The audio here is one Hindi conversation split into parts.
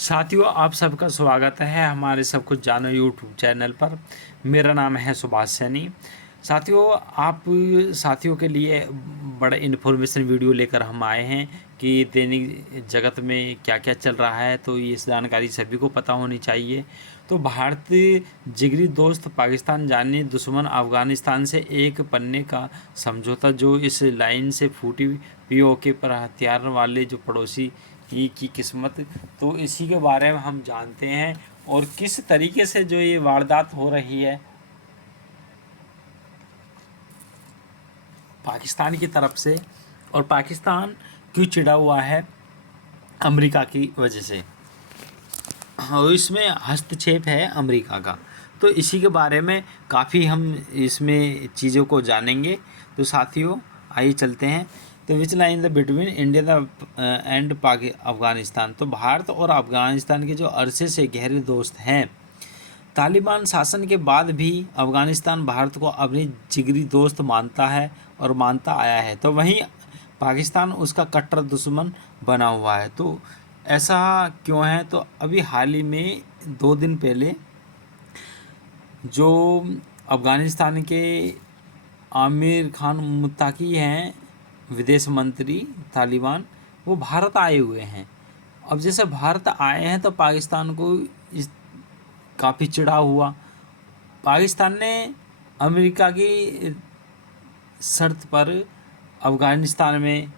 साथियों, आप सबका स्वागत है हमारे सब कुछ जानो यूट्यूब चैनल पर। मेरा नाम है सुभाष सैनी। साथियों, आप साथियों के लिए बड़ा इन्फॉर्मेशन वीडियो लेकर हम आए हैं कि दैनिक जगत में क्या क्या चल रहा है, तो ये जानकारी सभी को पता होनी चाहिए। तो भारत जिगरी दोस्त पाकिस्तान जाने दुश्मन अफ़गानिस्तान से एक पन्ने का समझौता, जो इस लाइन से फूटी पीओके पर हथियार वाले जो पड़ोसी की किस्मत, तो इसी के बारे में हम जानते हैं और किस तरीके से जो ये वारदात हो रही है पाकिस्तान की तरफ से, और पाकिस्तान क्यों चिढ़ा हुआ है अमेरिका की वजह से, और इसमें हस्तक्षेप है अमेरिका का। तो इसी के बारे में काफ़ी हम इसमें चीज़ों को जानेंगे। तो साथियों, आइए चलते हैं। तो which line the between India and Afghanistan. तो भारत और अफ़गानिस्तान के जो अरसे से गहरे दोस्त हैं, तालिबान शासन के बाद भी अफ़गानिस्तान भारत को अपनी जिगरी दोस्त मानता है और मानता आया है, तो वहीं पाकिस्तान उसका कट्टर दुश्मन बना हुआ है। तो ऐसा क्यों है? तो अभी हाल ही में 2 दिन पहले जो अफ़गानिस्तान के आमिर खान मुत्ताकी हैं, विदेश मंत्री तालिबान, वो भारत आए हुए हैं। अब जैसे भारत आए हैं तो पाकिस्तान को इस काफ़ी चिढ़ा हुआ। पाकिस्तान ने अमेरिका की शर्त पर अफ़गानिस्तान में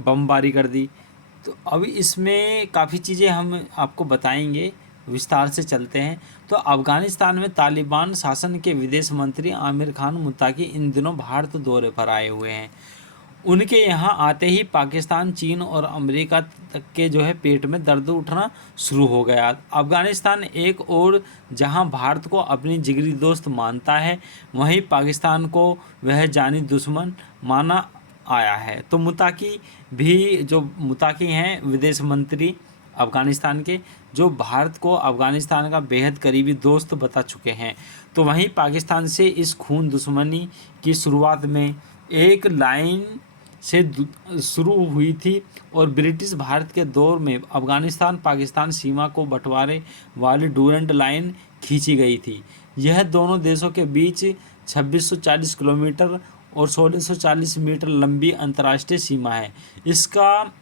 बमबारी कर दी। तो अभी इसमें काफ़ी चीज़ें हम आपको बताएंगे, विस्तार से चलते हैं। तो अफ़गानिस्तान में तालिबान शासन के विदेश मंत्री आमिर खान मुत्ताकी इन दिनों भारत दौरे पर आए हुए हैं। उनके यहाँ आते ही पाकिस्तान, चीन और अमेरिका तक के जो है पेट में दर्द उठना शुरू हो गया। अफ़गानिस्तान एक और जहाँ भारत को अपनी जिगरी दोस्त मानता है, वहीं पाकिस्तान को वह जानी दुश्मन माना आया है। तो मुत्ताकी हैं विदेश मंत्री अफ़गानिस्तान के, जो भारत को अफ़गानिस्तान का बेहद करीबी दोस्त बता चुके हैं। तो वहीं पाकिस्तान से इस खून दुश्मनी की शुरुआत में एक लाइन से शुरू हुई थी, और ब्रिटिश भारत के दौर में अफ़गानिस्तान पाकिस्तान सीमा को बंटवारे वाली डूरेंट लाइन खींची गई थी। यह दोनों देशों के बीच 2640 किलोमीटर और 1640 मीटर लंबी अंतर्राष्ट्रीय सीमा है। इसका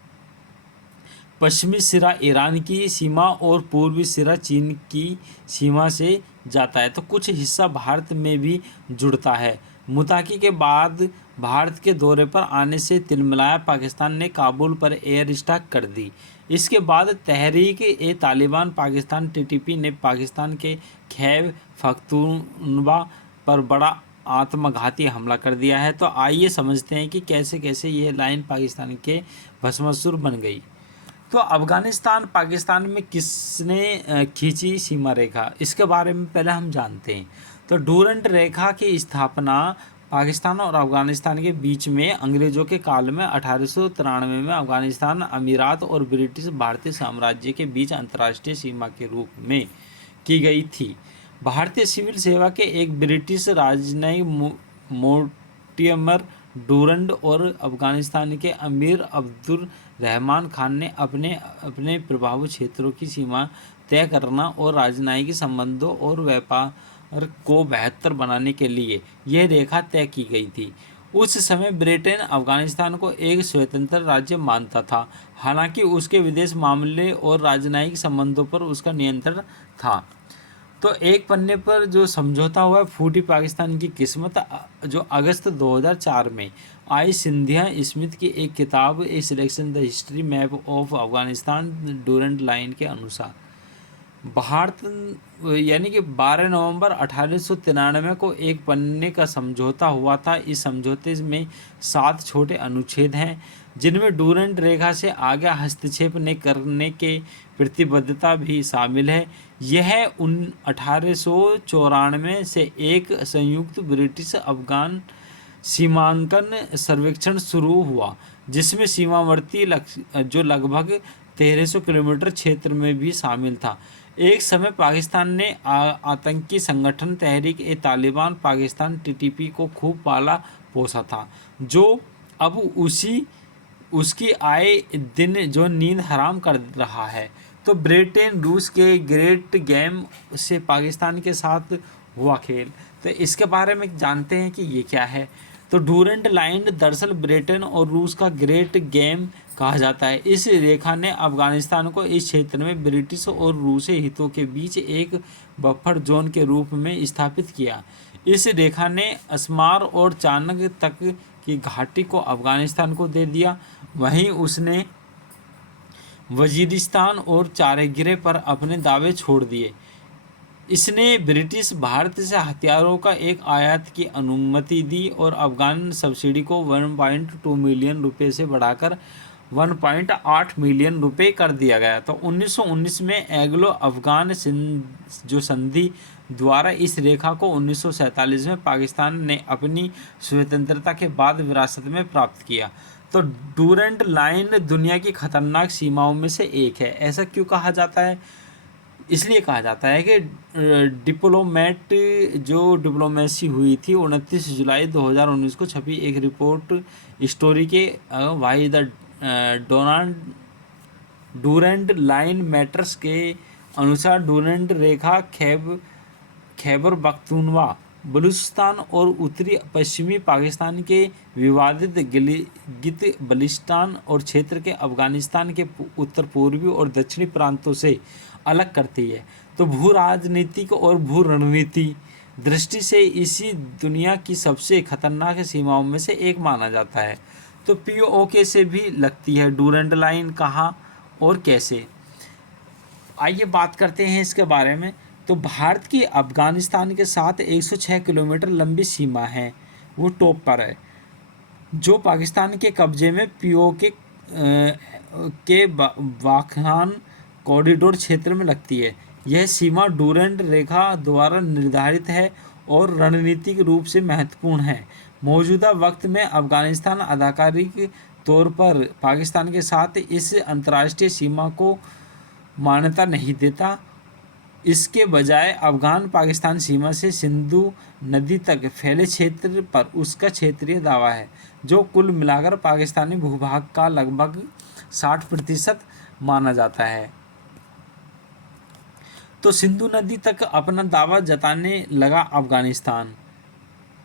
पश्चिमी सिरा ईरान की सीमा और पूर्वी सिरा चीन की सीमा से जाता है, तो कुछ हिस्सा भारत में भी जुड़ता है। मुत्ताकी के बाद भारत के दौरे पर आने से तिलमिलाया पाकिस्तान ने काबुल पर एयर स्ट्राइक कर दी। इसके बाद तहरीक ए तालिबान पाकिस्तान टीटीपी ने पाकिस्तान के खैबर पख्तूनख्वा पर बड़ा आत्मघाती हमला कर दिया है। तो आइए समझते हैं कि कैसे कैसे ये लाइन पाकिस्तान के भस्मासुर बन गई। तो अफ़गानिस्तान पाकिस्तान में किसने खींची सीमा रेखा, इसके बारे में पहले हम जानते हैं। तो डूरेंट रेखा की स्थापना पाकिस्तान और अफ़गानिस्तान के बीच में अंग्रेज़ों के काल में 1893 में अफ़गानिस्तान अमीरात और ब्रिटिश भारतीय साम्राज्य के बीच अंतर्राष्ट्रीय सीमा के रूप में की गई थी। भारतीय सिविल सेवा के एक ब्रिटिश राजनयिक मोर्टिमर डूरंड और अफ़गानिस्तान के अमीर अब्दुल रहमान खान ने अपने अपने प्रभाव क्षेत्रों की सीमा तय करना और राजनयिक संबंधों और व्यापार को बेहतर बनाने के लिए यह रेखा तय की गई थी। उस समय ब्रिटेन अफ़गानिस्तान को एक स्वतंत्र राज्य मानता था, हालांकि उसके विदेश मामले और राजनयिक संबंधों पर उसका नियंत्रण था। तो एक पन्ने पर जो समझौता हुआ है, फूटी पाकिस्तान की किस्मत, जो अगस्त 2004 में आई सिंधिया स्मिथ की एक किताब ए selection the history map of Afghanistan Durand line के अनुसार भारत यानी कि 12 नवंबर 1893 को एक पन्ने का समझौता हुआ था। इस समझौते में 7 छोटे अनुच्छेद हैं, जिनमें डूरेंट रेखा से आगे हस्तक्षेप न करने के प्रतिबद्धता भी शामिल है। यह 1894 से एक संयुक्त ब्रिटिश अफगान सीमांकन सर्वेक्षण शुरू हुआ, जिसमें सीमावर्ती जो लगभग 1300 किलोमीटर क्षेत्र में भी शामिल था। एक समय पाकिस्तान ने आतंकी संगठन तहरीक ए तालिबान पाकिस्तान टीटीपी को खूब पाला पोसा था, जो अब उसकी आए दिन जो नींद हराम कर रहा है। तो ब्रिटेन रूस के ग्रेट गेम से पाकिस्तान के साथ हुआ खेल, तो इसके बारे में जानते हैं कि ये क्या है। तो डूरेंट लाइन दरअसल ब्रिटेन और रूस का ग्रेट गेम कहा जाता है। इस रेखा ने अफगानिस्तान को इस क्षेत्र में ब्रिटिश और रूसी हितों के बीच एक बफर जोन के रूप में स्थापित किया। इस रेखा ने अस्मार और चानग तक की घाटी को अफगानिस्तान को दे दिया। वहीं उसने वजीरिस्तान और चारगिरे पर अपने दावे छोड़ दिए। इसने ब्रिटिश भारत से हथियारों का एक आयात की अनुमति दी और अफगान सब्सिडी को 1.2 मिलियन रुपए से बढ़ाकर 1.8 मिलियन रुपए कर दिया गया। तो 1919 में एंग्लो अफगान जो संधि द्वारा इस रेखा को 1947 में पाकिस्तान ने अपनी स्वतंत्रता के बाद विरासत में प्राप्त किया। तो डूरेंट लाइन दुनिया की खतरनाक सीमाओं में से एक है। ऐसा क्यों कहा जाता है? इसलिए कहा जाता है कि डिप्लोमेसी हुई थी 29 जुलाई 2019 को छपी एक रिपोर्ट स्टोरी के why the Durand line matters के अनुसार डूरेंट रेखा खैबर पख्तूनख्वा, बलूचिस्तान और उत्तरी पश्चिमी पाकिस्तान के विवादित गिलगित बल्टिस्तान और क्षेत्र के अफगानिस्तान के उत्तर पूर्वी और दक्षिणी प्रांतों से अलग करती है। तो भू राजनीतिक और भू रणनीति दृष्टि से इसी दुनिया की सबसे खतरनाक सीमाओं में से एक माना जाता है। तो पीओके से भी लगती है डूरेंट लाइन कहाँ और कैसे, आइए बात करते हैं इसके बारे में। तो भारत की अफगानिस्तान के साथ 106 किलोमीटर लंबी सीमा है, वो टॉप पर है, जो पाकिस्तान के कब्जे में पीओके के वाखान कॉरिडोर क्षेत्र में लगती है। यह सीमा डूरेंट रेखा द्वारा निर्धारित है और रणनीतिक रूप से महत्वपूर्ण है। मौजूदा वक्त में अफगानिस्तान आधिकारिक तौर पर पाकिस्तान के साथ इस अंतर्राष्ट्रीय सीमा को मान्यता नहीं देता। इसके बजाय अफगान पाकिस्तान सीमा से सिंधु नदी तक फैले क्षेत्र पर उसका क्षेत्रीय दावा है, जो कुल मिलाकर पाकिस्तानी भूभाग का लगभग 60% माना जाता है। तो सिंधु नदी तक अपना दावा जताने लगा अफगानिस्तान।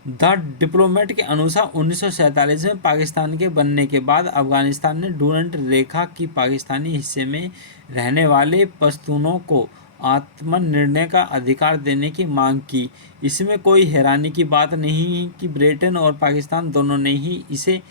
द डिप्लोमेट के अनुसार 1947 में पाकिस्तान के बनने के बाद अफगानिस्तान ने डूरेंट रेखा की पाकिस्तानी हिस्से में रहने वाले पश्तूनों को आत्मनिर्णय का अधिकार देने की मांग की। इसमें कोई हैरानी की बात नहीं कि ब्रिटेन और पाकिस्तान दोनों ने ही इसे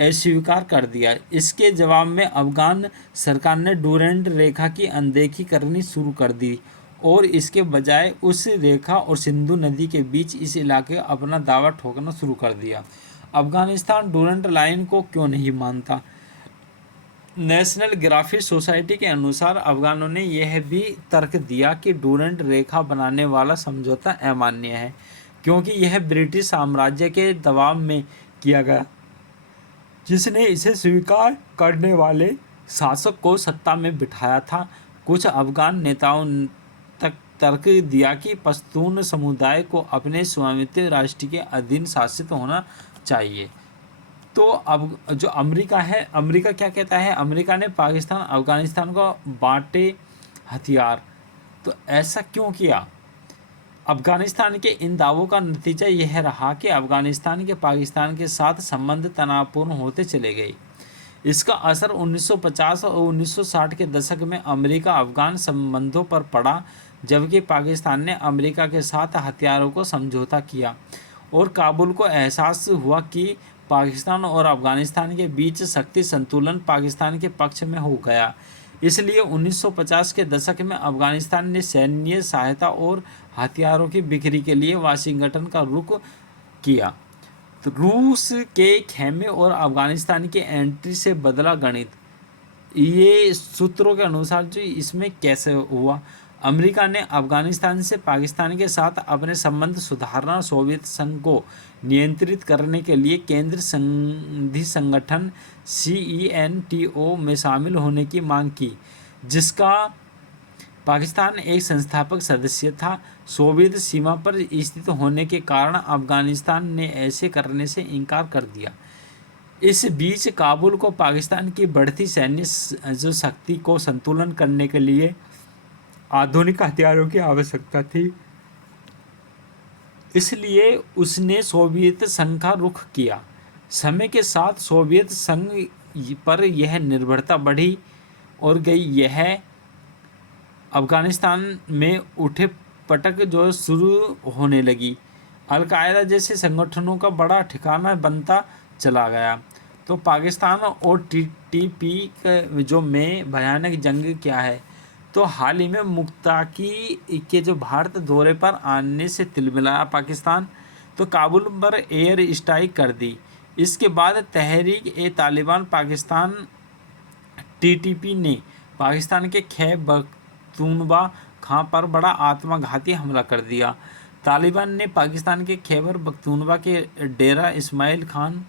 अस्वीकार कर दिया। इसके जवाब में अफगान सरकार ने डूरेंट रेखा की अनदेखी करनी शुरू कर दी और इसके बजाय उस रेखा और सिंधु नदी के बीच इस इलाके अपना दावा ठोकना शुरू कर दिया। अफगानिस्तान डूरेंट लाइन को क्यों नहीं मानता? नेशनल ग्राफिक सोसाइटी के अनुसार अफगानों ने यह भी तर्क दिया कि डूरेंट रेखा बनाने वाला समझौता अमान्य है, क्योंकि यह ब्रिटिश साम्राज्य के दबाव में किया गया, जिसने इसे स्वीकार करने वाले शासक को सत्ता में बिठाया था। कुछ अफगान नेताओं तक तर्क दिया कि पश्तून समुदाय को अपने स्वामित्व राष्ट्र के अधीन शासित होना चाहिए। तो अब जो अमेरिका है, अमेरिका क्या कहता है? अमेरिका ने पाकिस्तान अफगानिस्तान को बांटे हथियार। तो ऐसा क्यों किया? अफगानिस्तान के इन दावों का नतीजा यह रहा कि अफगानिस्तान के पाकिस्तान के साथ संबंध तनावपूर्ण होते चले गए। इसका असर 1950 और 1960 के दशक में अमेरिका अफगान संबंधों पर पड़ा, जबकि पाकिस्तान ने अमेरिका के साथ हथियारों को समझौता किया और काबुल को एहसास हुआ कि पाकिस्तान और अफगानिस्तान के बीच शक्ति संतुलन पाकिस्तान के पक्ष में हो गया। इसलिए 1950 के दशक में अफगानिस्तान ने सैन्य सहायता और हथियारों की बिक्री के लिए वाशिंगटन का रुख किया। तो रूस के खेमे और अफगानिस्तान की एंट्री से बदला गणित। ये सूत्रों के अनुसार जो इसमें कैसे हुआ? अमेरिका ने अफगानिस्तान से पाकिस्तान के साथ अपने संबंध सुधारना, सोवियत संघ को नियंत्रित करने के लिए केंद्र संधि संगठन CENTO में शामिल होने की मांग की, जिसका पाकिस्तान एक संस्थापक सदस्य था। सोवियत सीमा पर स्थित होने के कारण अफगानिस्तान ने ऐसे करने से इनकार कर दिया। इस बीच काबुल को पाकिस्तान की बढ़ती सैन्य जो शक्ति को संतुलन करने के लिए आधुनिक हथियारों की आवश्यकता थी, इसलिए उसने सोवियत संघ का रुख किया। समय के साथ सोवियत संघ पर यह निर्भरता बढ़ी और गई। यह अफगानिस्तान में उठे पटक जो शुरू होने लगी, अलकायदा जैसे संगठनों का बड़ा ठिकाना बनता चला गया। तो पाकिस्तान और टीटीपी जो में भयानक जंग क्या है, तो हाल ही में मुत्ताकी के जो भारत दौरे पर आने से तिलमिलाया पाकिस्तान, तो काबुल पर एयर स्ट्राइक कर दी। इसके बाद तहरीक ए तालिबान पाकिस्तान टीटीपी ने पाकिस्तान के खैबर पख्तूनख्वा खां पर बड़ा आत्मघाती हमला कर दिया। तालिबान ने पाकिस्तान के खैबर पख्तूनख्वा के डेरा इस्माइल खान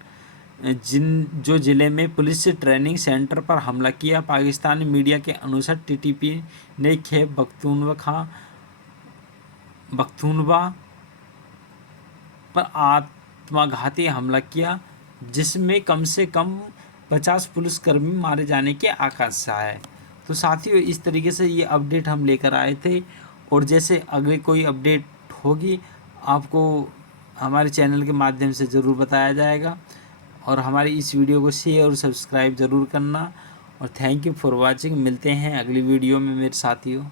जो ज़िले में पुलिस ट्रेनिंग सेंटर पर हमला किया। पाकिस्तानी मीडिया के अनुसार टीटीपी ने खैबर पख्तूनख्वा पर आत्मघाती हमला किया, जिसमें कम से कम 50 पुलिसकर्मी मारे जाने की आशंका है। तो साथियों, इस तरीके से ये अपडेट हम लेकर आए थे, और जैसे अगली कोई अपडेट होगी आपको हमारे चैनल के माध्यम से ज़रूर बताया जाएगा। और हमारी इस वीडियो को शेयर और सब्सक्राइब ज़रूर करना। और थैंक यू फॉर वॉचिंग। मिलते हैं अगली वीडियो में मेरे साथियों।